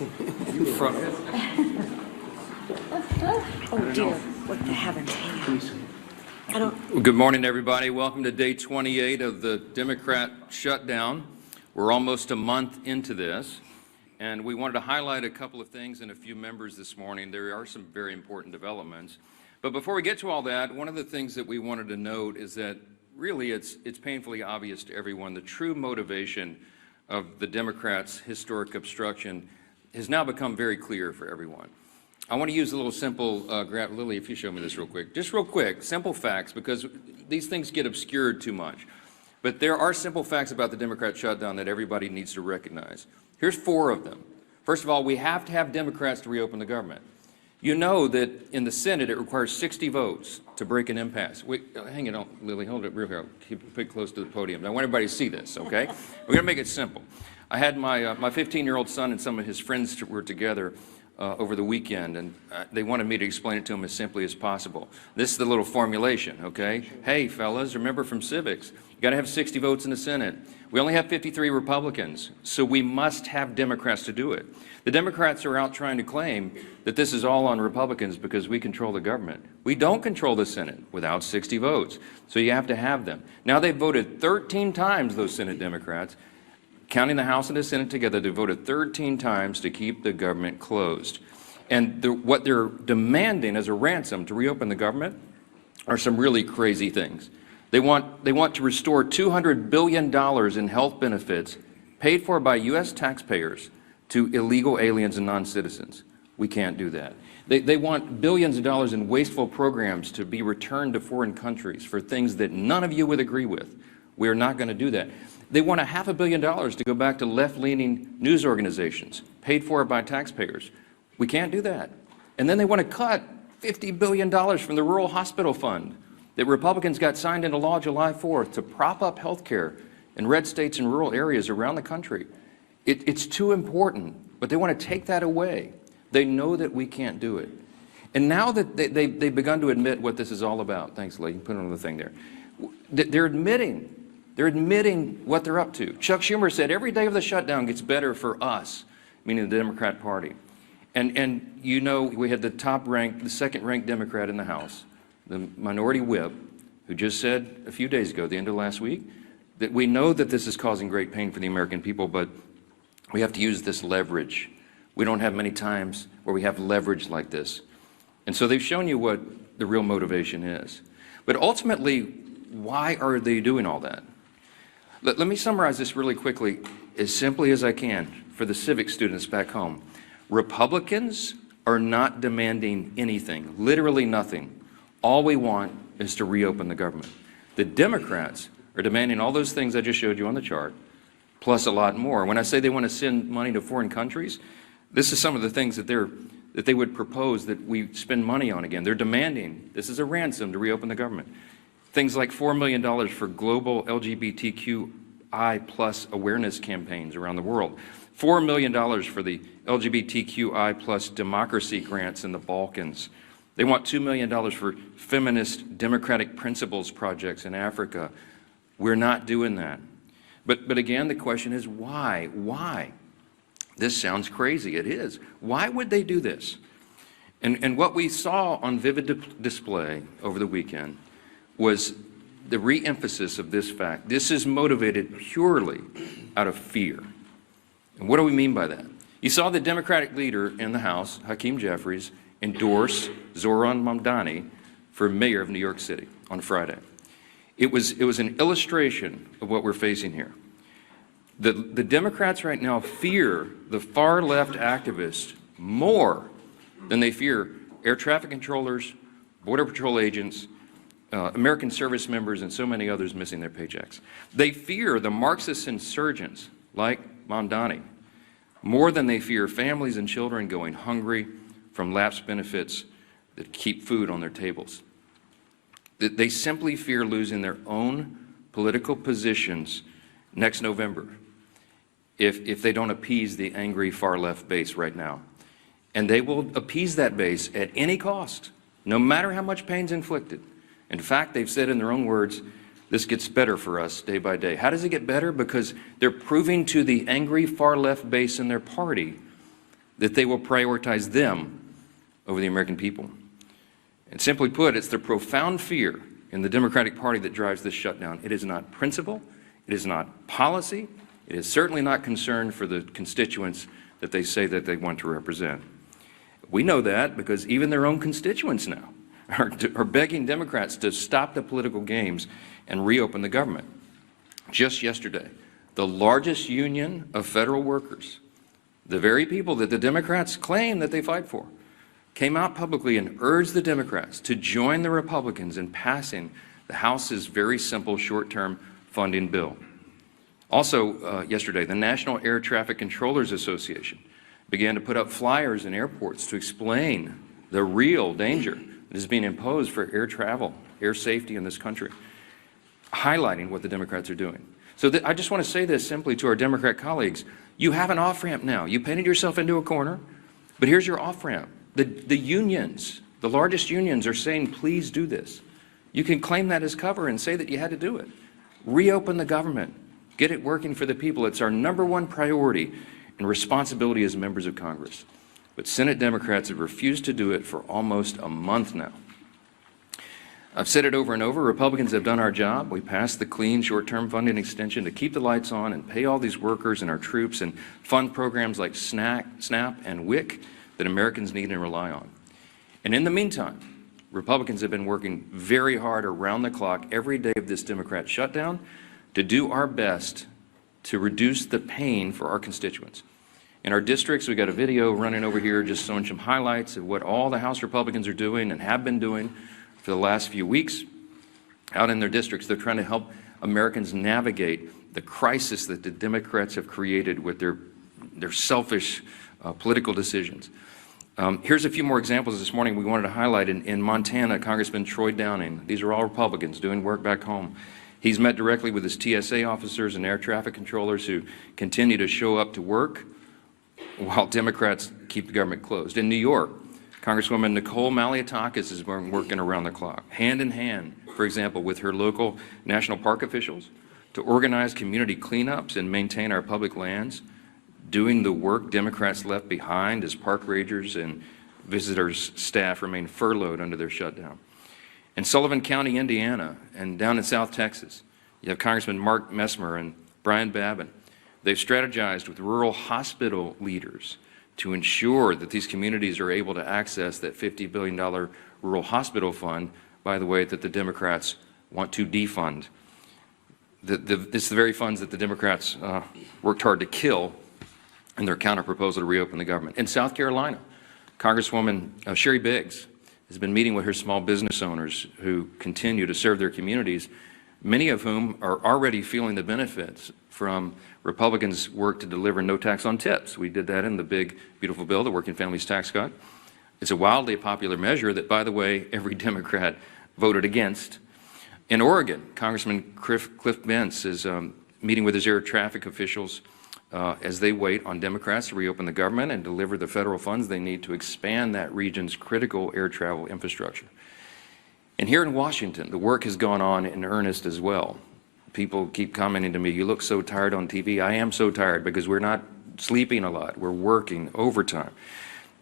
Front. Oh dear, what the heavens, hang on. Well, good morning, everybody. Welcome to day 28 of the Democrat shutdown. We're almost a month into this, and we wanted to highlight a couple of things and a few members this morning. There are some very important developments. But before we get to all that, one of the things that we wanted to note is that really it's painfully obvious to everyone the true motivation of the Democrats' historic obstruction has now become very clear for everyone. I want to use a little simple, Lily, if you show me this real quick. Just real quick, simple facts, because these things get obscured too much. But there are simple facts about the Democrat shutdown that everybody needs to recognize. Here's 4 of them. First of all, we have to have Democrats to reopen the government. You know that in the Senate it requires 60 votes to break an impasse. Wait, hang it on, Lily, hold it real here. Keep it close to the podium. I want everybody to see this, okay? We're going to make it simple. I had my 15-year-old son and some of his friends were together over the weekend, and they wanted me to explain it to them as simply as possible. This is the little formulation, okay? Hey, fellas, remember from civics, you got to have 60 votes in the Senate. We only have 53 Republicans, so we must have Democrats to do it. The Democrats are out trying to claim that this is all on Republicans because we control the government. We don't control the Senate without 60 votes, so you have to have them. Now they've voted 13 times, those Senate Democrats, counting the House and the Senate together, they voted 13 times to keep the government closed. And what they're demanding as a ransom to reopen the government are some really crazy things. They want to restore $200 billion in health benefits paid for by U.S. taxpayers to illegal aliens and non-citizens. We can't do that. They want billions of dollars in wasteful programs to be returned to foreign countries for things that none of you would agree with. We are not going to do that. They want $500 million to go back to left-leaning news organizations, paid for by taxpayers. We can't do that. And then they want to cut $50 billion from the Rural Hospital Fund that Republicans got signed into law July 4th to prop up health care in red states and rural areas around the country. It's too important, but they want to take that away. They know that we can't do it. And now that they've begun to admit what this is all about, thanks, Lee, put another thing there. They're admitting what they're up to. Chuck Schumer said every day of the shutdown gets better for us, meaning the Democrat Party. And you know, we had the second-ranked Democrat in the House, the minority whip, who just said a few days ago, the end of last week, that we know that this is causing great pain for the American people, but we have to use this leverage. We don't have many times where we have leverage like this. And so they've shown you what the real motivation is. But ultimately, why are they doing all that? Let me summarize this really quickly, as simply as I can, for the civic students back home. Republicans are not demanding anything, literally nothing. All we want is to reopen the government. The Democrats are demanding all those things I just showed you on the chart, plus a lot more. When I say they want to send money to foreign countries, this is some of the things that they would propose that we spend money on again. They're demanding, this is a ransom to reopen the government. Things like $4 million for global LGBTQI plus awareness campaigns around the world. $4 million for the LGBTQI plus democracy grants in the Balkans. They want $2 million for feminist democratic principles projects in Africa. We're not doing that. But again, the question is why? Why? This sounds crazy. It is. Why would they do this? And what we saw on vivid display over the weekend was the re-emphasis of this fact. This is motivated purely out of fear. And what do we mean by that? You saw the Democratic leader in the House, Hakeem Jeffries, endorse Zohran Mamdani for mayor of New York City on Friday. It was an illustration of what we're facing here. The Democrats right now fear the far-left activists more than they fear air traffic controllers, Border Patrol agents, American service members, and so many others missing their paychecks. They fear the Marxist insurgents like Mamdani more than they fear families and children going hungry from lapsed benefits that keep food on their tables. They simply fear losing their own political positions next November if they don't appease the angry far-left base right now. And they will appease that base at any cost, no matter how much pain's inflicted. In fact, they've said in their own words, this gets better for us day by day. How does it get better? Because they're proving to the angry far-left base in their party that they will prioritize them over the American people. And simply put, it's the profound fear in the Democratic Party that drives this shutdown. It is not principle, it is not policy, it is certainly not concern for the constituents that they say that they want to represent. We know that because even their own constituents now are begging Democrats to stop the political games and reopen the government. Just yesterday, the largest union of federal workers, the very people that the Democrats claim that they fight for, came out publicly and urged the Democrats to join the Republicans in passing the House's very simple short-term funding bill. Also, yesterday, the National Air Traffic Controllers Association began to put up flyers in airports to explain the real danger that is being imposed for air travel, air safety in this country, highlighting what the Democrats are doing. So I just want to say this simply to our Democrat colleagues. You have an off-ramp now. You painted yourself into a corner, but here's your off-ramp. The unions, the largest unions are saying, please do this. You can claim that as cover and say that you had to do it. Reopen the government. Get it working for the people. It's our #1 priority and responsibility as members of Congress. But Senate Democrats have refused to do it for almost a month now. I've said it over and over, Republicans have done our job. We passed the clean short-term funding extension to keep the lights on and pay all these workers and our troops and fund programs like SNAP and WIC that Americans need and rely on. And in the meantime, Republicans have been working very hard around the clock every day of this Democrat shutdown to do our best to reduce the pain for our constituents. In our districts, we got a video running over here just showing some highlights of what all the House Republicans are doing and have been doing for the last few weeks. Out in their districts, they're trying to help Americans navigate the crisis that the Democrats have created with their selfish political decisions. Here's a few more examples this morning we wanted to highlight. In Montana, Congressman Troy Downing, these are all Republicans doing work back home. He's met directly with his TSA officers and air traffic controllers who continue to show up to work while Democrats keep the government closed. In New York, Congresswoman Nicole Maliotakis is working around the clock, hand in hand, for example, with her local national park officials to organize community cleanups and maintain our public lands, doing the work Democrats left behind as park rangers and visitors' staff remain furloughed under their shutdown. In Sullivan County, Indiana, and down in South Texas, you have Congressman Mark Messmer and Brian Babin. They've strategized with rural hospital leaders to ensure that these communities are able to access that $50 billion rural hospital fund, by the way, that the Democrats want to defund. It's the very funds that the Democrats worked hard to kill in their counterproposal to reopen the government. In South Carolina, Congresswoman Sherry Biggs has been meeting with her small business owners who continue to serve their communities, many of whom are already feeling the benefits from Republicans' work to deliver no tax on tips. We did that in the big, beautiful bill, the Working Families Tax Cut. It's a wildly popular measure that, by the way, every Democrat voted against. In Oregon, Congressman Cliff Bentz is meeting with his air traffic officials as they wait on Democrats to reopen the government and deliver the federal funds they need to expand that region's critical air travel infrastructure. And here in Washington, the work has gone on in earnest as well. People keep commenting to me, you look so tired on TV. I am so tired because we're not sleeping a lot. We're working overtime.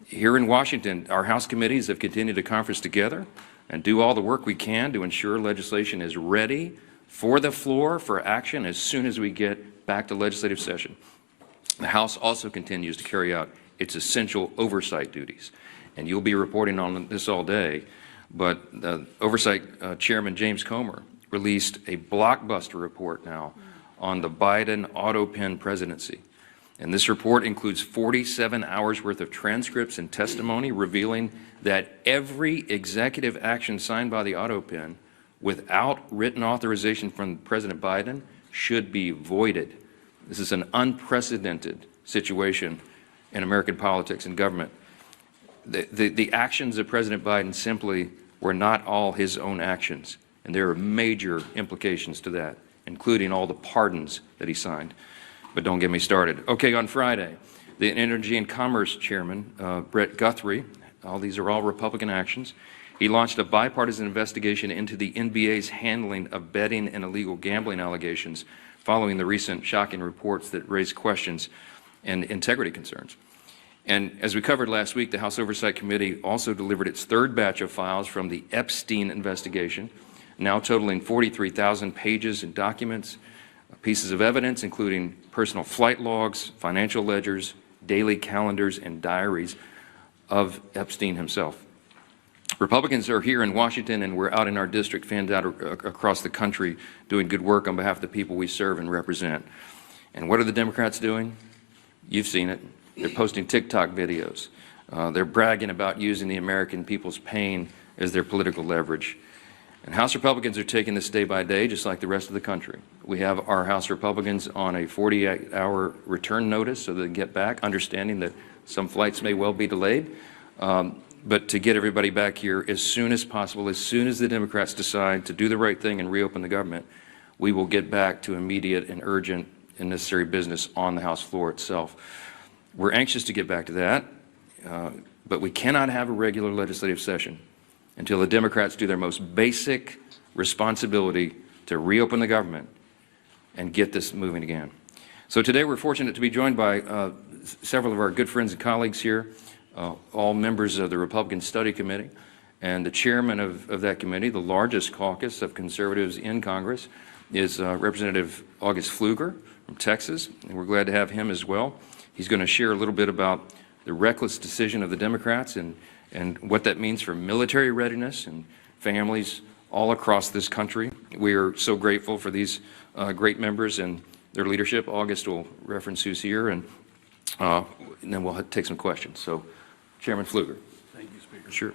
Here in Washington, our House committees have continued to conference together and do all the work we can to ensure legislation is ready for the floor for action as soon as we get back to legislative session. The House also continues to carry out its essential oversight duties. And you'll be reporting on this all day, but the Oversight Chairman James Comer released a blockbuster report now on the Biden auto pen presidency. And this report includes 47 hours worth of transcripts and testimony revealing that every executive action signed by the auto pen without written authorization from President Biden should be voided. This is an unprecedented situation in American politics and government. The actions of President Biden simply were not all his own actions, and there are major implications to that, including all the pardons that he signed. But don't get me started. Okay, on Friday, the Energy and Commerce Chairman, Brett Guthrie, these are all Republican actions, he launched a bipartisan investigation into the NBA's handling of betting and illegal gambling allegations following the recent shocking reports that raised questions and integrity concerns. And as we covered last week, the House Oversight Committee also delivered its third batch of files from the Epstein investigation, now totaling 43,000 pages and documents, pieces of evidence, including personal flight logs, financial ledgers, daily calendars, and diaries of Epstein himself. Republicans are here in Washington, and we're out in our district, fanned out across the country, doing good work on behalf of the people we serve and represent. And what are the Democrats doing? You've seen it. They're posting TikTok videos. They're bragging about using the American people's pain as their political leverage. And House Republicans are taking this day by day, just like the rest of the country. We have our House Republicans on a 48-hour return notice so they can get back, understanding that some flights may well be delayed. But to get everybody back here as soon as possible, as soon as the Democrats decide to do the right thing and reopen the government, we will get back to immediate and urgent and necessary business on the House floor itself. We're anxious to get back to that, but we cannot have a regular legislative session until the Democrats do their most basic responsibility to reopen the government and get this moving again. So today we're fortunate to be joined by several of our good friends and colleagues here, all members of the Republican Study Committee, and the chairman of that committee, the largest caucus of conservatives in Congress, is Representative August Pfluger from Texas, and we're glad to have him as well. He's going to share a little bit about the reckless decision of the Democrats and what that means for military readiness and families all across this country. We are so grateful for these great members and their leadership. August will reference who's here, and then we'll take some questions. So, Chairman Pfluger. Thank you, Speaker. Sure.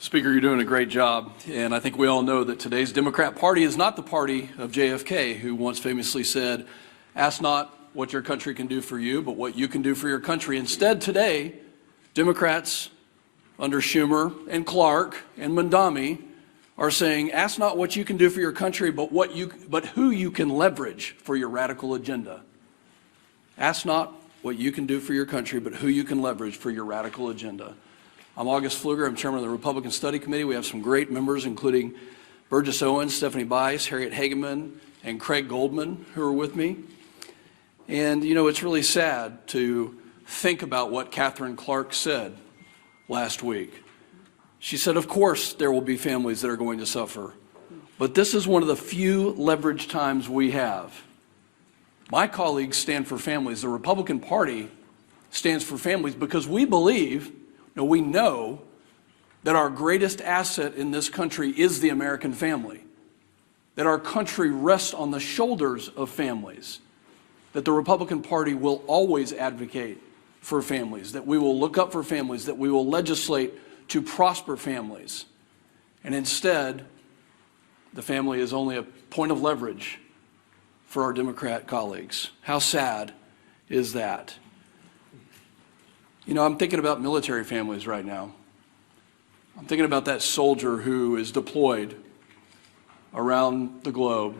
Speaker, you're doing a great job, and I think we all know that today's Democrat Party is not the party of JFK, who once famously said, "Ask not what your country can do for you, but what you can do for your country." Instead, today, Democrats under Schumer and Clark and Mondami are saying, "Ask not what you can do for your country, but who you can leverage for your radical agenda." Ask not what you can do for your country, but who you can leverage for your radical agenda. I'm August Pfluger. I'm chairman of the Republican Study Committee. We have some great members, including Burgess Owens, Stephanie Bice, Harriet Hageman, and Craig Goldman, who are with me. And, you know, it's really sad to think about what Catherine Clark said last week. She said, of course, there will be families that are going to suffer, but this is one of the few leverage times we have. My colleagues stand for families. The Republican Party stands for families because we believe, we know that our greatest asset in this country is the American family, that our country rests on the shoulders of families, that the Republican Party will always advocate for families, that we will look up for families, that we will legislate to prosper families. And instead, the family is only a point of leverage for our Democrat colleagues. How sad is that? You know, I'm thinking about military families right now. I'm thinking about that soldier who is deployed around the globe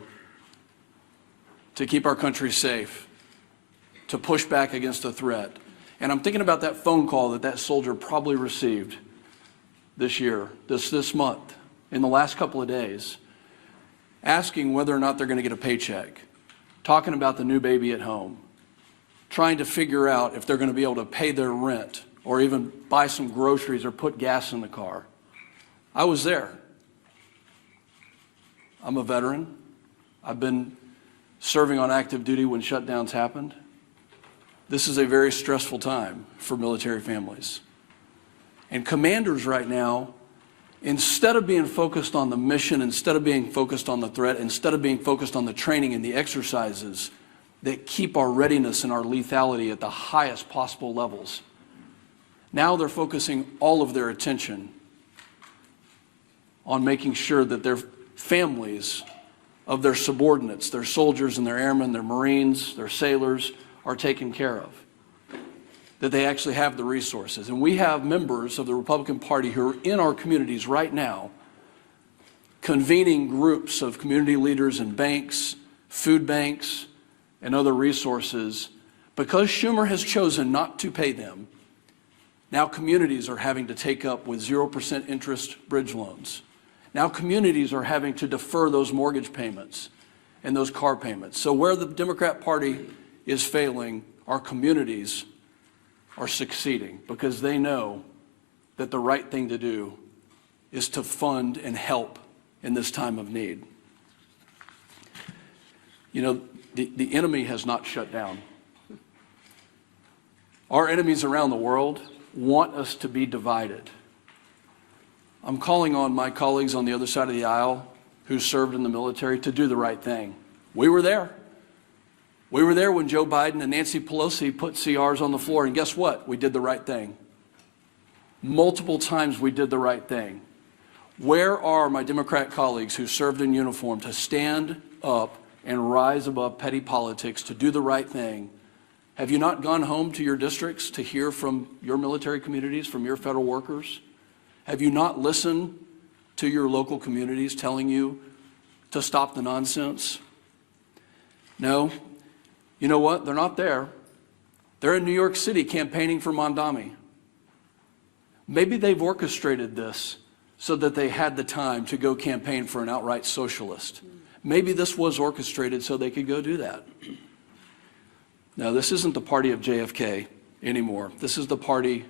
to keep our country safe, to push back against a threat. And I'm thinking about that phone call that soldier probably received this year, this month, in the last couple of days, asking whether or not they're going to get a paycheck, talking about the new baby at home, trying to figure out if they're going to be able to pay their rent or even buy some groceries or put gas in the car. I was there. I'm a veteran. I've been serving on active duty when shutdowns happened. This is a very stressful time for military families. And commanders right now, instead of being focused on the mission, instead of being focused on the threat, instead of being focused on the training and the exercises that keep our readiness and our lethality at the highest possible levels, now they're focusing all of their attention on making sure that their families of their subordinates, their soldiers and their airmen, their Marines, their sailors, are taken care of, that they actually have the resources. And we have members of the Republican Party who are in our communities right now convening groups of community leaders and banks, food banks, and other resources. Because Schumer has chosen not to pay them, now communities are having to take up with 0% interest bridge loans. Now communities are having to defer those mortgage payments and those car payments. So where the Democrat Party is failing, our communities are succeeding because they know that the right thing to do is to fund and help in this time of need. You know, the enemy has not shut down. Our enemies around the world want us to be divided. I'm calling on my colleagues on the other side of the aisle who served in the military to do the right thing. We were there. We were there when Joe Biden and Nancy Pelosi put CRs on the floor, and guess what? We did the right thing. Multiple times we did the right thing. Where are my Democrat colleagues who served in uniform to stand up and rise above petty politics, to do the right thing? Have you not gone home to your districts to hear from your military communities, from your federal workers? Have you not listened to your local communities telling you to stop the nonsense? No. You know what? They're not there. They're in New York City campaigning for Mondami. Maybe they've orchestrated this so that they had the time to go campaign for an outright socialist. Maybe this was orchestrated so they could go do that. No, this isn't the party of JFK anymore. This is the party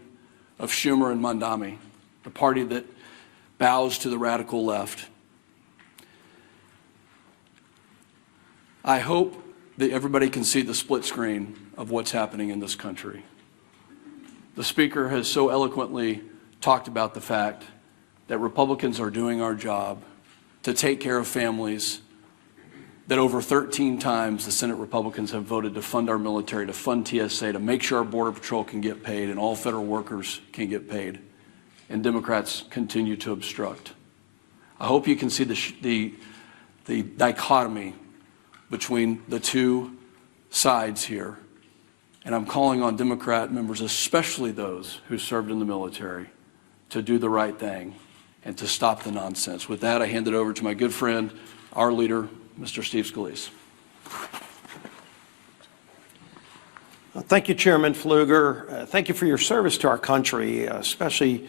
of Schumer and Mondami, the party that bows to the radical left. I hope that everybody can see the split screen of what's happening in this country. The Speaker has so eloquently talked about the fact that Republicans are doing our job to take care of families, that over 13 times the Senate Republicans have voted to fund our military, to fund TSA, to make sure our Border Patrol can get paid and all federal workers can get paid. And Democrats continue to obstruct. I hope you can see the dichotomy between the two sides here. And I'm calling on Democrat members, especially those who served in the military, to do the right thing and to stop the nonsense. With that, I hand it over to my good friend, our leader, Mr. Steve Scalise. Thank you, Chairman Pfluger. Thank you for your service to our country, especially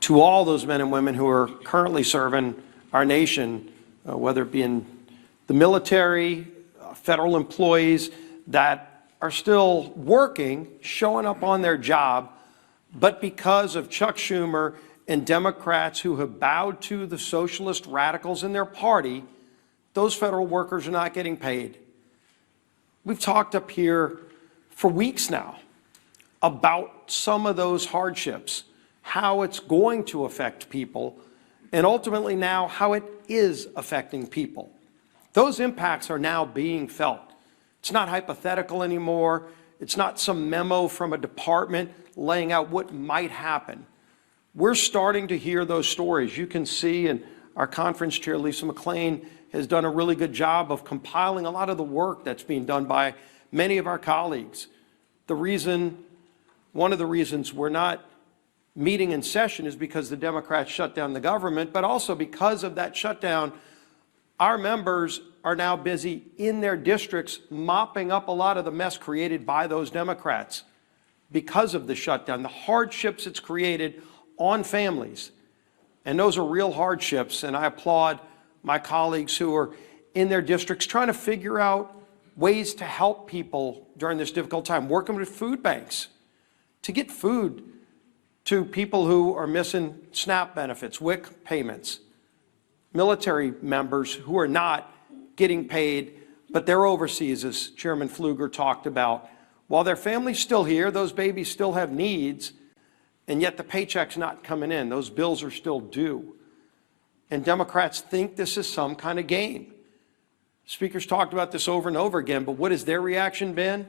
to all those men and women who are currently serving our nation, whether it be in the military, federal employees that are still working, showing up on their job, but because of Chuck Schumer and Democrats who have bowed to the socialist radicals in their party, those federal workers are not getting paid. We've talked up here for weeks now about some of those hardships, how it's going to affect people, and ultimately now how it is affecting people. Those impacts are now being felt. It's not hypothetical anymore. It's not some memo from a department laying out what might happen. We're starting to hear those stories. You can see, and our conference chair, Lisa McClain, has done a really good job of compiling a lot of the work that's being done by many of our colleagues. One of the reasons we're not meeting in session is because the Democrats shut down the government, but also because of that shutdown, our members are now busy in their districts mopping up a lot of the mess created by those Democrats because of the shutdown, the hardships it's created on families. And those are real hardships, and I applaud my colleagues who are in their districts trying to figure out ways to help people during this difficult time, working with food banks to get food to people who are missing SNAP benefits, WIC payments, military members who are not getting paid, but they're overseas, as Chairman Pfluger talked about. While their family's still here, those babies still have needs, and yet the paycheck's not coming in. Those bills are still due. And Democrats think this is some kind of game. Speakers talked about this over and over again, but what has their reaction been?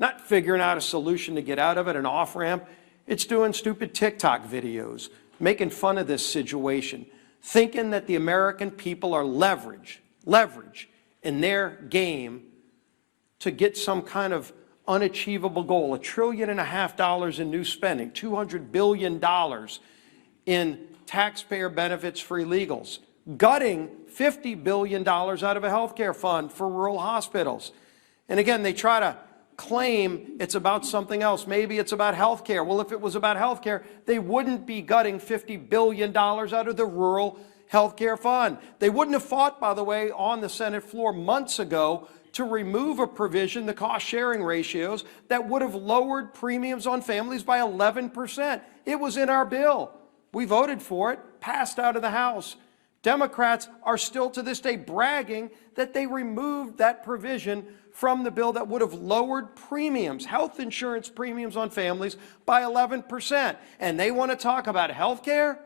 Not figuring out a solution to get out of it, an off-ramp. It's doing stupid TikTok videos, making fun of this situation, thinking that the American people are leverage in their game to get some kind of unachievable goal, $1.5 trillion in new spending, $200 billion in taxpayer benefits for illegals, gutting $50 billion out of a health care fund for rural hospitals. And again, they try to claim it's about something else. Maybe it's about health care. Well, if it was about health care, they wouldn't be gutting $50 billion out of the rural health care fund. They wouldn't have fought, by the way, on the Senate floor months ago to remove a provision, the cost-sharing ratios, that would have lowered premiums on families by 11%. It was in our bill. We voted for it, passed out of the House. Democrats are still to this day bragging that they removed that provision from the bill that would have lowered premiums, health insurance premiums on families by 11%. And they want to talk about health care?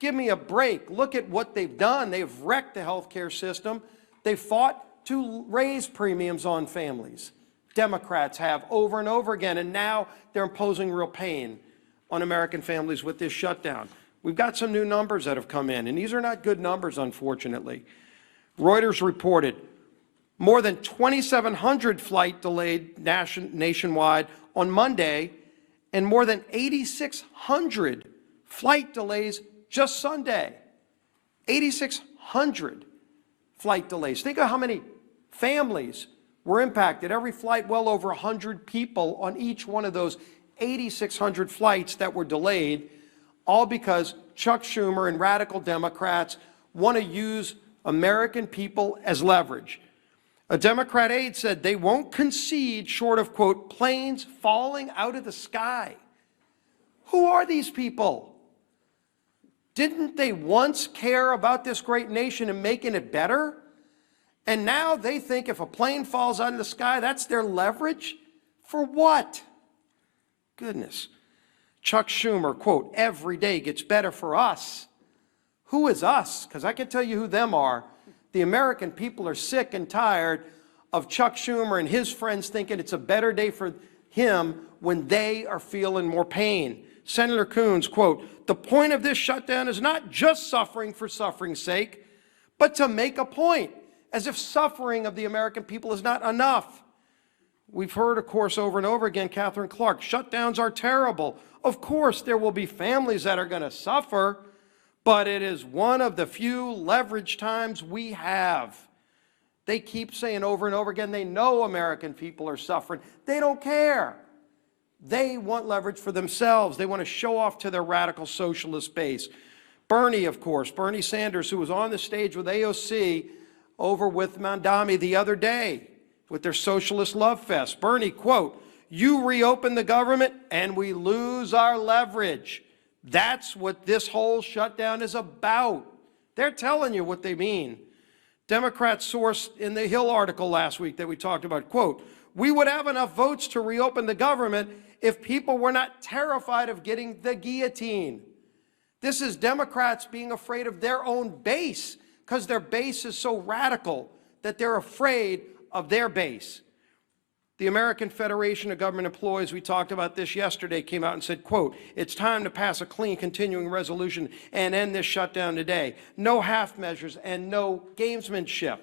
Give me a break. Look at what they've done. They've wrecked the health care system. They fought to raise premiums on families. Democrats have over and over again, and now they're imposing real pain on American families with this shutdown. We've got some new numbers that have come in, and these are not good numbers, unfortunately. Reuters reported more than 2,700 flight delayed nationwide on Monday, and more than 8,600 flight delays just Sunday. 8,600 flight delays. Think of how many families were impacted. Every flight, well over 100 people on each one of those 8,600 flights that were delayed, all because Chuck Schumer and radical Democrats want to use American people as leverage. A Democrat aide said they won't concede short of, quote, planes falling out of the sky. Who are these people? Didn't they once care about this great nation and making it better? And now they think if a plane falls out of the sky, that's their leverage? For what? Goodness. Chuck Schumer, quote, every day gets better for us. Who is us? Because I can tell you who them are. The American people are sick and tired of Chuck Schumer and his friends thinking it's a better day for him when they are feeling more pain. Senator Coons, quote, the point of this shutdown is not just suffering for suffering's sake, but to make a point, as if suffering of the American people is not enough. We've heard, of course, over and over again, Catherine Clark, shutdowns are terrible. Of course, there will be families that are going to suffer, but it is one of the few leverage times we have. They keep saying over and over again, they know American people are suffering. They don't care. They want leverage for themselves. They want to show off to their radical socialist base. Bernie, of course, Bernie Sanders, who was on the stage with AOC over with Mandami the other day with their socialist love fest. Bernie, quote, you reopen the government and we lose our leverage. That's what this whole shutdown is about. They're telling you what they mean. Democrat source in the Hill article last week that we talked about, quote, we would have enough votes to reopen the government if people were not terrified of getting the guillotine. This is Democrats being afraid of their own base because their base is so radical that they're afraid of their base. The American Federation of Government Employees, we talked about this yesterday, came out and said, quote, it's time to pass a clean continuing resolution and end this shutdown today. No half measures and no gamesmanship.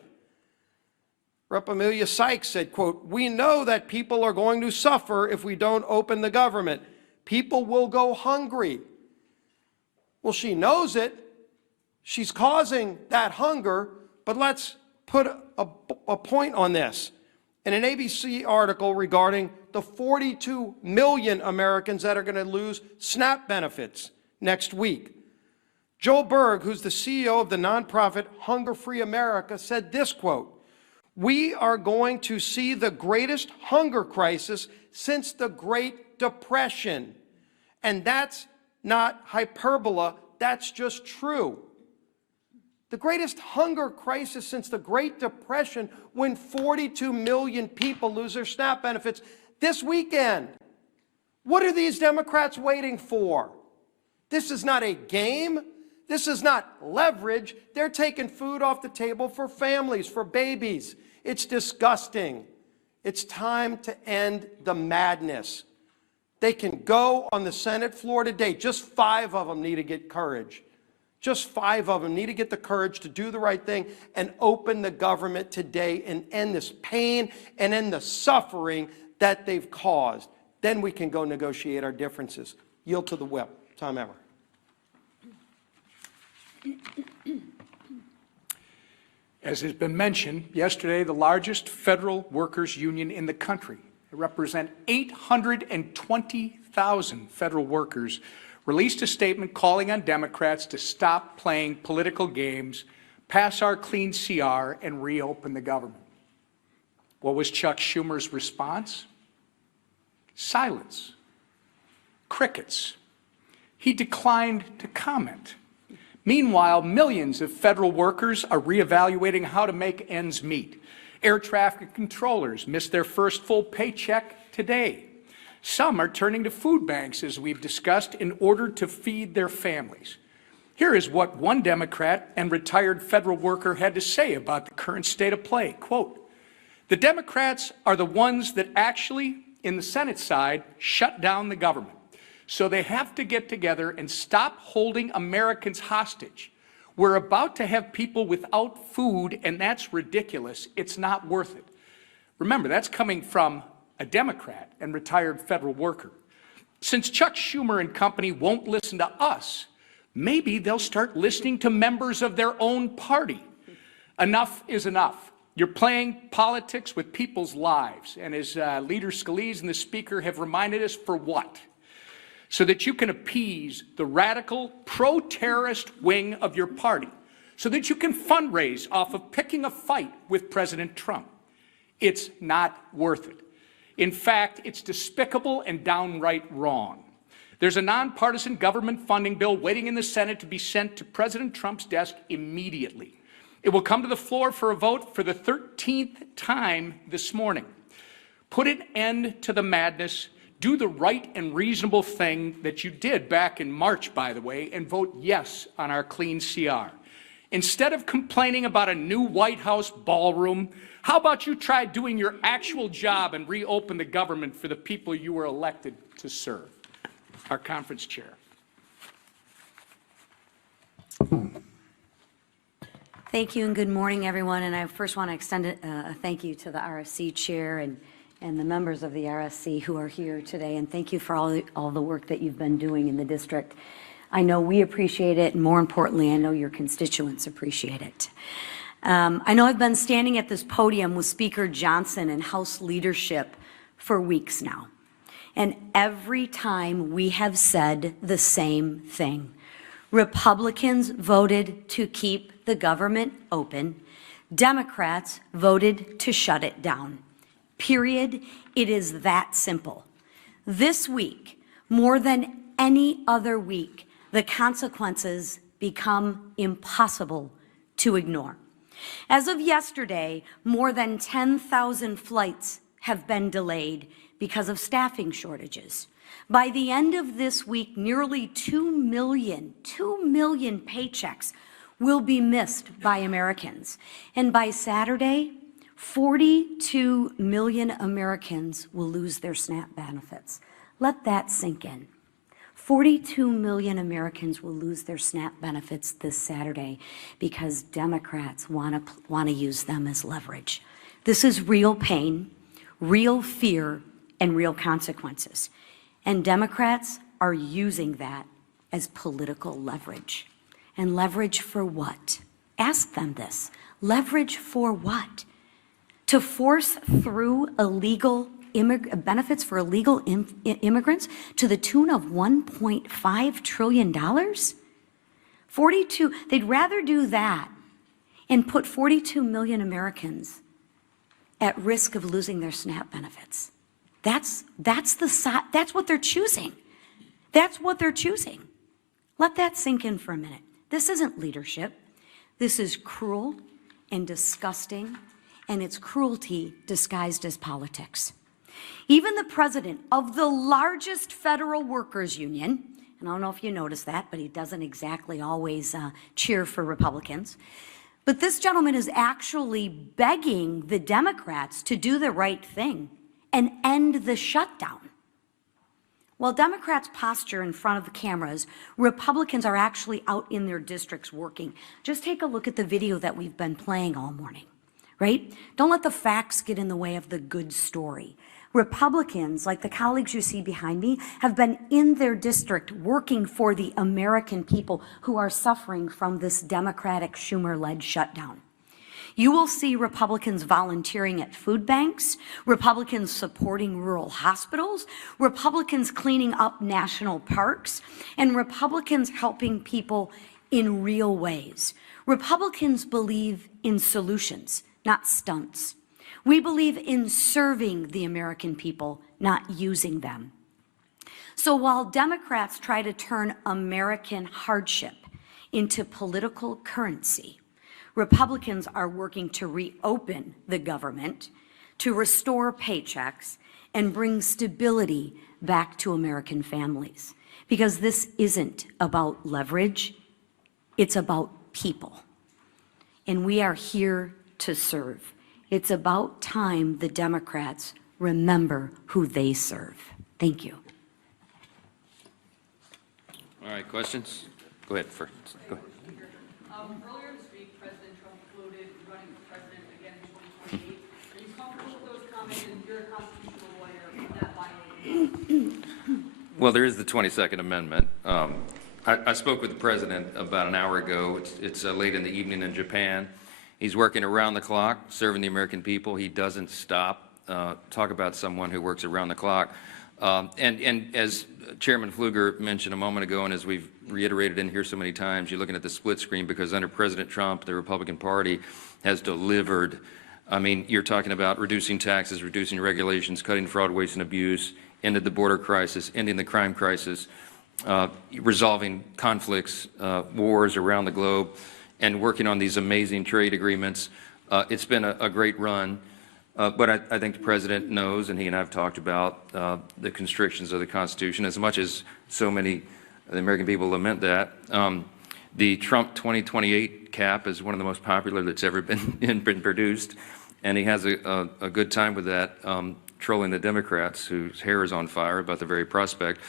Rep. Amelia Sykes said, quote, we know that people are going to suffer if we don't open the government. People will go hungry. Well, she knows it. She's causing that hunger, but let's put a point on this. In an ABC article regarding the 42 million Americans that are going to lose SNAP benefits next week, Joel Berg, who's the CEO of the nonprofit Hunger Free America, said this, quote, we are going to see the greatest hunger crisis since the Great Depression. And that's not hyperbole, that's just true. The greatest hunger crisis since the Great Depression, when 42 million people lose their SNAP benefits this weekend. What are these Democrats waiting for? This is not a game. This is not leverage. They're taking food off the table for families, for babies. It's disgusting. It's time to end the madness. They can go on the Senate floor today. Just 5 of them need to get courage. Just 5 of them need to get the courage to do the right thing and open the government today and end this pain and end the suffering that they've caused. Then we can go negotiate our differences. Yield to the whip. Tom Emmer. As has been mentioned, yesterday the largest federal workers union in the country, they represent 820,000 federal workers, released a statement calling on Democrats to stop playing political games, pass our clean CR, and reopen the government. What was Chuck Schumer's response? Silence. Crickets. He declined to comment. Meanwhile, millions of federal workers are reevaluating how to make ends meet. Air traffic controllers missed their first full paycheck today. Some are turning to food banks, as we've discussed, in order to feed their families. Here is what one Democrat and retired federal worker had to say about the current state of play. Quote, "The Democrats are the ones that actually, in the Senate side, shut down the government. So they have to get together and stop holding Americans hostage. We're about to have people without food, and that's ridiculous. It's not worth it." Remember, that's coming from a Democrat and retired federal worker. Since Chuck Schumer and company won't listen to us, maybe they'll start listening to members of their own party. Enough is enough. You're playing politics with people's lives. And as Leader Scalise and the Speaker have reminded us, for what? So that you can appease the radical, pro-terrorist wing of your party. So that you can fundraise off of picking a fight with President Trump. It's not worth it. In fact, it's despicable and downright wrong. There's a nonpartisan government funding bill waiting in the Senate to be sent to President Trump's desk immediately. It will come to the floor for a vote for the 13th time this morning. Put an end to the madness. Do the right and reasonable thing that you did back in March, by the way, and vote yes on our clean CR. Instead of complaining about a new White House ballroom, how about you try doing your actual job and reopen the government for the people you were elected to serve? Our conference chair. Thank you and good morning, everyone. And I first want to extend a thank you to the RSC chair and the members of the RSC who are here today. And thank you for all the work that you've been doing in the district. I know we appreciate it, and more importantly, I know your constituents appreciate it. I know I've been standing at this podium with Speaker Johnson and House leadership for weeks now. And every time we have said the same thing. Republicans voted to keep the government open. Democrats voted to shut it down. Period. It is that simple. This week, more than any other week, the consequences become impossible to ignore. As of yesterday, more than 10,000 flights have been delayed because of staffing shortages. By the end of this week, nearly 2 million paychecks will be missed by Americans. And by Saturday, 42 million Americans will lose their SNAP benefits. Let that sink in. 42 million Americans will lose their SNAP benefits this Saturday because Democrats want to use them as leverage. This is real pain, real fear, and real consequences. And Democrats are using that as political leverage. And leverage for what? Ask them this. Leverage for what? To force through illegal benefits for illegal immigrants to the tune of $1.5 trillion? They'd rather do that and put 42 million Americans at risk of losing their SNAP benefits. That's what they're choosing. That's what they're choosing. Let that sink in for a minute. This isn't leadership. This is cruel and disgusting, and it's cruelty disguised as politics. Even the president of the largest federal workers union, and I don't know if you noticed that, but he doesn't exactly always cheer for Republicans, but this gentleman is actually begging the Democrats to do the right thing and end the shutdown. While Democrats posture in front of the cameras, Republicans are actually out in their districts working. Just take a look at the video that we've been playing all morning, right? Don't let the facts get in the way of the good story. Republicans, like the colleagues you see behind me, have been in their district working for the American people who are suffering from this Democratic Schumer-led shutdown. You will see Republicans volunteering at food banks, Republicans supporting rural hospitals, Republicans cleaning up national parks, and Republicans helping people in real ways. Republicans believe in solutions, not stunts. We believe in serving the American people, not using them. So while Democrats try to turn American hardship into political currency, Republicans are working to reopen the government, to restore paychecks, and bring stability back to American families. Because this isn't about leverage, it's about people. And we are here to serve. It's about time the Democrats remember who they serve. Thank you. All right, questions? Go ahead first. Go ahead. Earlier this week, President Trump floated running for president again in 2028. Are you comfortable with those comments? And you're a constitutional lawyer. Would that violate? Well, there is the 22nd Amendment. I spoke with the president about an hour ago. It's late in the evening in Japan. He's working around the clock, serving the American people. He doesn't stop. Talk about someone who works around the clock. And as Chairman Pfluger mentioned a moment ago, and as we've reiterated in here so many times, you're looking at the split screen because under President Trump, the Republican Party has delivered. I mean, you're talking about reducing taxes, reducing regulations, cutting fraud, waste, and abuse, ended the border crisis, ending the crime crisis, resolving conflicts, wars around the globe, and working on these amazing trade agreements. It's been a great run. But I think the President knows, and he and I have talked about the constrictions of the Constitution, as much as so many of the American people lament that. The Trump 2028 cap is one of the most popular that's ever been produced, and he has a good time with that, trolling the Democrats, whose hair is on fire about the very prospect.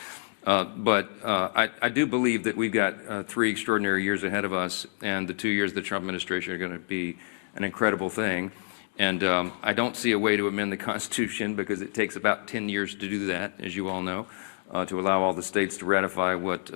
But I do believe that we've got 3 extraordinary years ahead of us, and the 2 years of the Trump administration are going to be an incredible thing. And I don't see a way to amend the Constitution because it takes about 10 years to do that, as you all know, to allow all the states to ratify what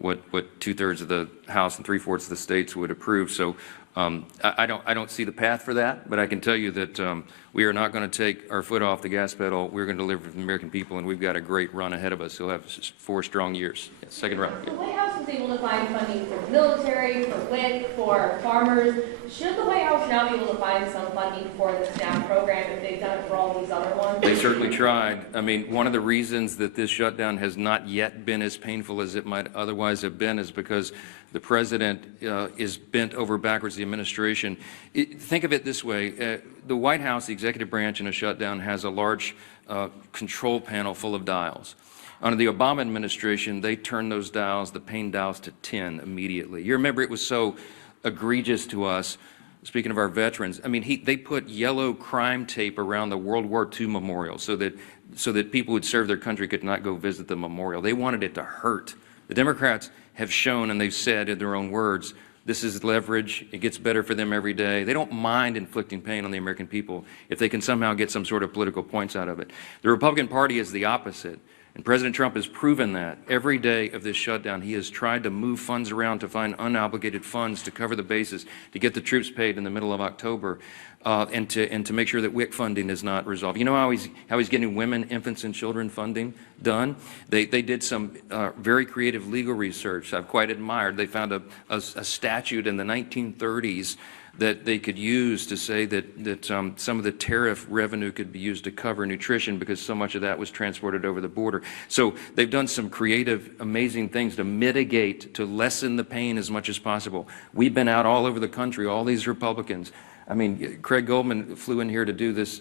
2/3 of the House and 3/4 of the states would approve. So I don't see the path for that, but I can tell you that we are not going to take our foot off the gas pedal. We're going to deliver for the American people, and we've got a great run ahead of us. We'll have 4 strong years. Yes, second round. The White House was able to find funding for the military, for WIC, for farmers. Should the White House now be able to find some funding for the SNAP program if they've done it for all these other ones? They certainly tried. I mean, one of the reasons that this shutdown has not yet been as painful as it might otherwise have been is because the president is bent over backwards, the administration. Think of it this way. The White House, the executive branch in a shutdown, has a large control panel full of dials. Under the Obama administration, they turned those dials, the pain dials, to 10 immediately. You remember it was so egregious to us. Speaking of our veterans, I mean, they put yellow crime tape around the World War II memorial so that people who'd served their country could not go visit the memorial. They wanted it to hurt. The Democrats have shown, and they've said in their own words, this is leverage. It gets better for them every day. They don't mind inflicting pain on the American people if they can somehow get some sort of political points out of it. The Republican Party is the opposite, and President Trump has proven that. Every day of this shutdown, he has tried to move funds around to find unobligated funds to cover the bases, to get the troops paid in the middle of October, and to make sure that WIC funding is not resolved. You know how he's getting women, infants, and children funding done? They did some very creative legal research I've quite admired. They found a statute in the 1930s that they could use to say that some of the tariff revenue could be used to cover nutrition because so much of that was transported over the border. So they've done some creative, amazing things to mitigate, to lessen the pain as much as possible. We've been out all over the country, all these Republicans. I mean, Craig Goldman flew in here to do this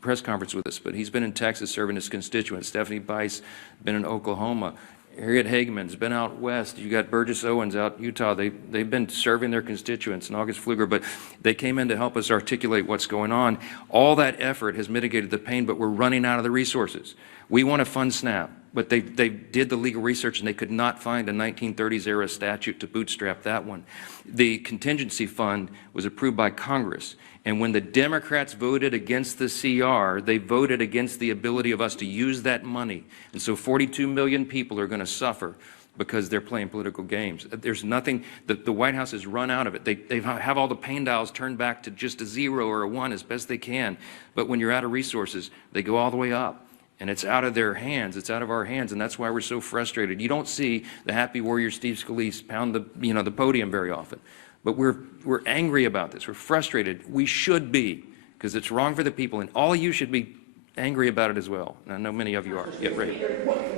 press conference with us, but he's been in Texas serving his constituents. Stephanie Bice been in Oklahoma. Harriet Hageman's been out west. You got Burgess Owens out in Utah. They've been serving their constituents, and August Pfluger, but they came in to help us articulate what's going on. All that effort has mitigated the pain, but we're running out of the resources. We want to fund SNAP, but they did the legal research and they could not find a 1930s era statute to bootstrap that one. The contingency fund was approved by Congress, and when the Democrats voted against the CR, they voted against the ability of us to use that money. And so 42 million people are going to suffer because they're playing political games. There's nothing, the White House has run out of it. They have all the pain dials turned back to just a 0 or a 1 as best they can. But when you're out of resources, they go all the way up. And it's out of their hands, it's out of our hands, and that's why we're so frustrated. You don't see the happy warrior Steve Scalise pound the podium very often. But we're angry about this, we're frustrated. We should be because it's wrong for the people, and all of you should be angry about it as well. And I know many of you are. Yeah, Ray.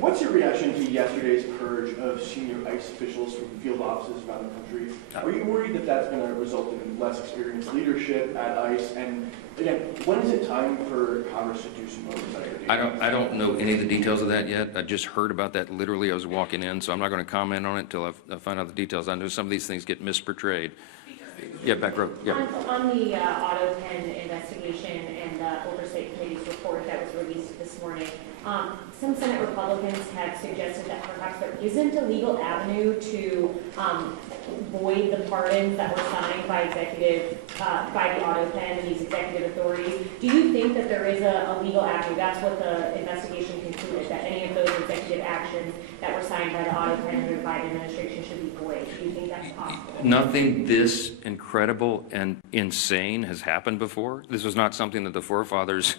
What's your reaction to yesterday's purge of senior ICE officials from field offices around the country? Are you worried that that's going to result in less experienced leadership at ICE? And again, when is it time for Congress to do some oversight? I don't know any of the details of that yet. I just heard about that literally. I was walking in, so I'm not going to comment on it until I find out the details. I know some of these things get misportrayed. Yeah, back row. Yeah. On the auto pen investigation and the oversight committee's report that was released this morning, some Senate Republicans have suggested that perhaps there isn't a legal avenue to void the pardons that were signed by by the auto pen and these executive authorities. Do you think that there is a legal avenue? That's what the investigation concluded, that any of those executive actions that were signed by the auto pen and the Biden administration should be void. Do you think that's possible? Nothing this incredible and insane has happened before. This was not something that the forefathers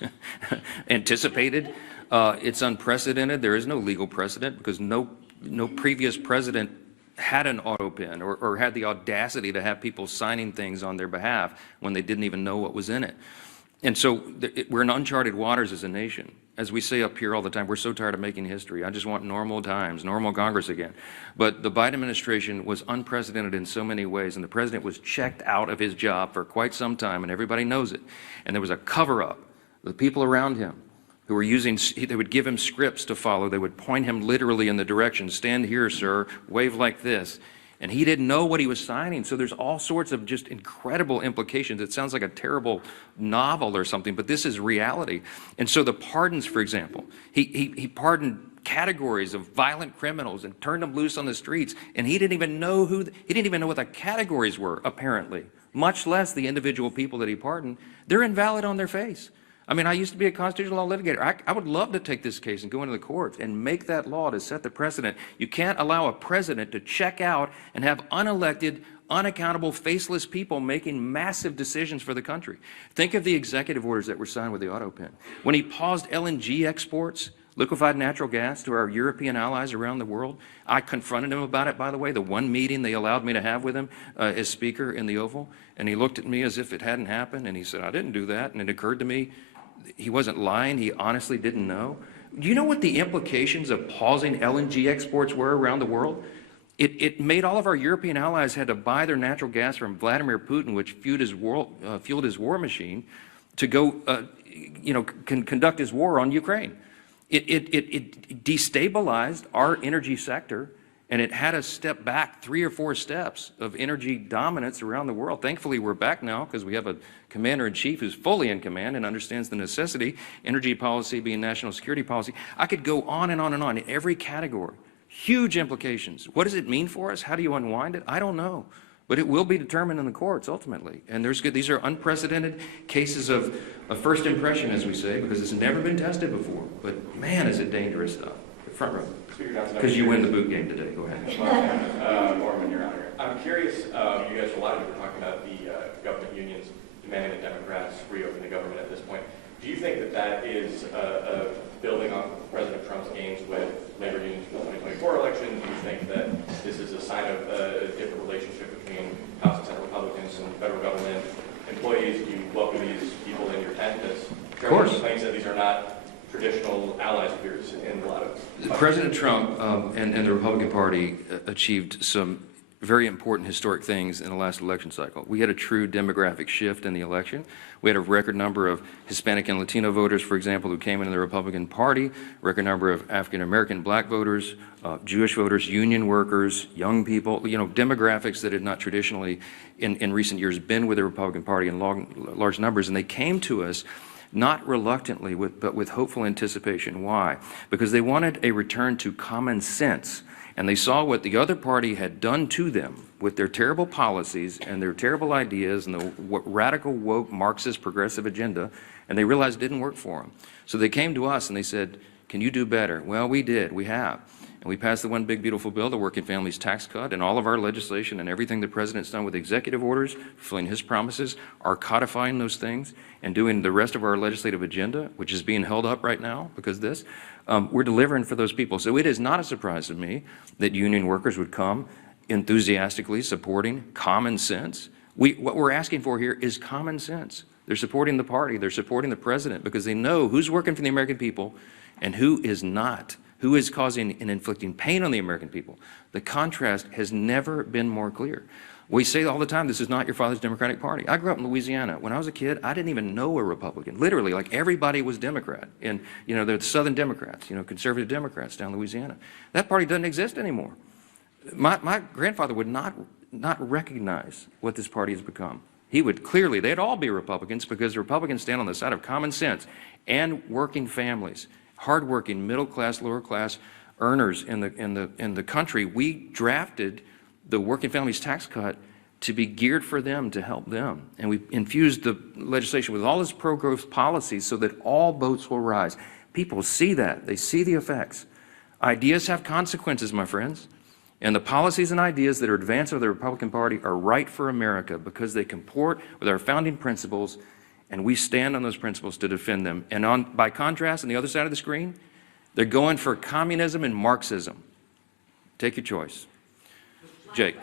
anticipated. It's unprecedented. There is no legal precedent because no previous president had an auto pen or had the audacity to have people signing things on their behalf when they didn't even know what was in it. And so we're in uncharted waters as a nation. As we say up here all the time, we're so tired of making history. I just want normal times, normal Congress again. But the Biden administration was unprecedented in so many ways, and the president was checked out of his job for quite some time, and everybody knows it. And there was a cover-up. The people around him who were they would give him scripts to follow. They would point him literally in the direction, stand here, sir, wave like this. And he didn't know what he was signing. So there's all sorts of just incredible implications. It sounds like a terrible novel or something, but this is reality. And so the pardons, for example, he pardoned categories of violent criminals and turned them loose on the streets. And he didn't even know what the categories were, apparently, much less the individual people that he pardoned. They're invalid on their face. I mean, I used to be a constitutional law litigator. I would love to take this case and go into the courts and make that law to set the precedent. You can't allow a president to check out and have unelected, unaccountable, faceless people making massive decisions for the country. Think of the executive orders that were signed with the auto pen. When he paused LNG exports, liquefied natural gas, to our European allies around the world, I confronted him about it, by the way, the one meeting they allowed me to have with him as Speaker in the Oval. And he looked at me as if it hadn't happened, and he said, I didn't do that. And it occurred to me, he wasn't lying. He honestly didn't know. Do you know what the implications of pausing LNG exports were around the world? It made all of our European allies had to buy their natural gas from Vladimir Putin, which fueled his war machine, to go, conduct his war on Ukraine. It destabilized our energy sector, and it had us step back 3 or 4 steps of energy dominance around the world. Thankfully, we're back now because we have a commander-in-chief who's fully in command and understands the necessity, energy policy being national security policy. I could go on and on and on in every category. Huge implications. What does it mean for us? How do you unwind it? I don't know. But it will be determined in the courts ultimately. And these are unprecedented cases of first impression, as we say, because it's never been tested before. But man, is it dangerous stuff. Front row. Because you win the boot game today. Go ahead. Norman, Your Honor. I'm curious, you guys, a lot of you were talking about the government unions demanding that Democrats reopen the government at this point. Do you think that that is building on President Trump's gains with labor unions for the 2024 election? Do you think that this is a sign of a different relationship between House and Senate Republicans and federal government employees? Do you welcome these people in your tent? Of course. Claims that these are not traditional allies of yours in a lot of... President Trump and the Republican Party achieved some very important historic things in the last election cycle. We had a true demographic shift in the election. We had a record number of Hispanic and Latino voters, for example, who came into the Republican Party, record number of African-American black voters, Jewish voters, union workers, young people, demographics that had not traditionally in recent years been with the Republican Party in large numbers. And they came to us not reluctantly, but with hopeful anticipation. Why? Because they wanted a return to common sense. And they saw what the other party had done to them with their terrible policies and their terrible ideas and the radical, woke, Marxist, progressive agenda, and they realized it didn't work for them. So they came to us and they said, can you do better? Well, we did. We have. And we passed the One Big Beautiful Bill, the Working Families Tax Cut, and all of our legislation and everything the President's done with executive orders, fulfilling his promises, are codifying those things and doing the rest of our legislative agenda, which is being held up right now because of this. We're delivering for those people. So it is not a surprise to me that union workers would come enthusiastically supporting common sense. What we're asking for here is common sense. They're supporting the party. They're supporting the president because they know who's working for the American people and who is not, who is causing and inflicting pain on the American people. The contrast has never been more clear. We say all the time, this is not your father's Democratic Party. I grew up in Louisiana. When I was a kid, I didn't even know a Republican. Literally, like everybody was Democrat. And, you know, they're the Southern Democrats, you know, conservative Democrats down in Louisiana. That party doesn't exist anymore. My grandfather would not recognize what this party has become. He would clearly, they'd all be Republicans because the Republicans stand on the side of common sense and working families, hardworking, middle class, lower class earners in the country. We drafted the working families tax cut to be geared for them, to help them. And we infused the legislation with all this pro-growth policies so that all boats will rise. People see that. They see the effects. Ideas have consequences, my friends. And the policies and ideas that are advanced by the Republican Party are right for America because they comport with our founding principles, and we stand on those principles to defend them. And by contrast, on the other side of the screen, they're going for communism and Marxism. Take your choice. Jake.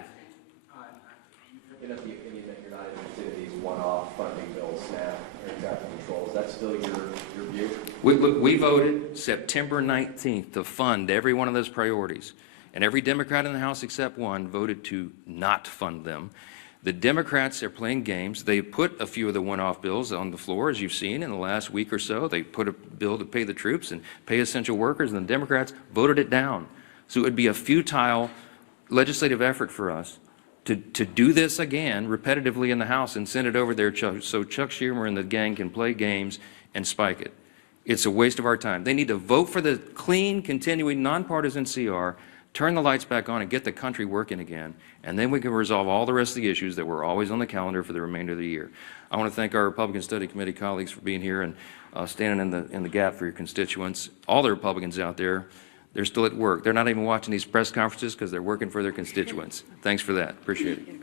You have the opinion that you're not interested in these one-off funding bills, SNAP, air traffic control. Is that still your view? We voted September 19th to fund every one of those priorities. And every Democrat in the House except one voted to not fund them. The Democrats are playing games. They put a few of the one-off bills on the floor, as you've seen in the last week or so. They put a bill to pay the troops and pay essential workers, and the Democrats voted it down. So it would be a futile legislative effort for us to do this again repetitively in the House and send it over there so Chuck Schumer and the gang can play games and spike it. It's a waste of our time. They need to vote for the clean, continuing, nonpartisan CR, turn the lights back on and get the country working again, and then we can resolve all the rest of the issues that were always on the calendar for the remainder of the year. I want to thank our Republican Study Committee colleagues for being here and standing in the gap for your constituents. All the Republicans out there, they're still at work. They're not even watching these press conferences because they're working for their constituents. Thanks for that. Appreciate it.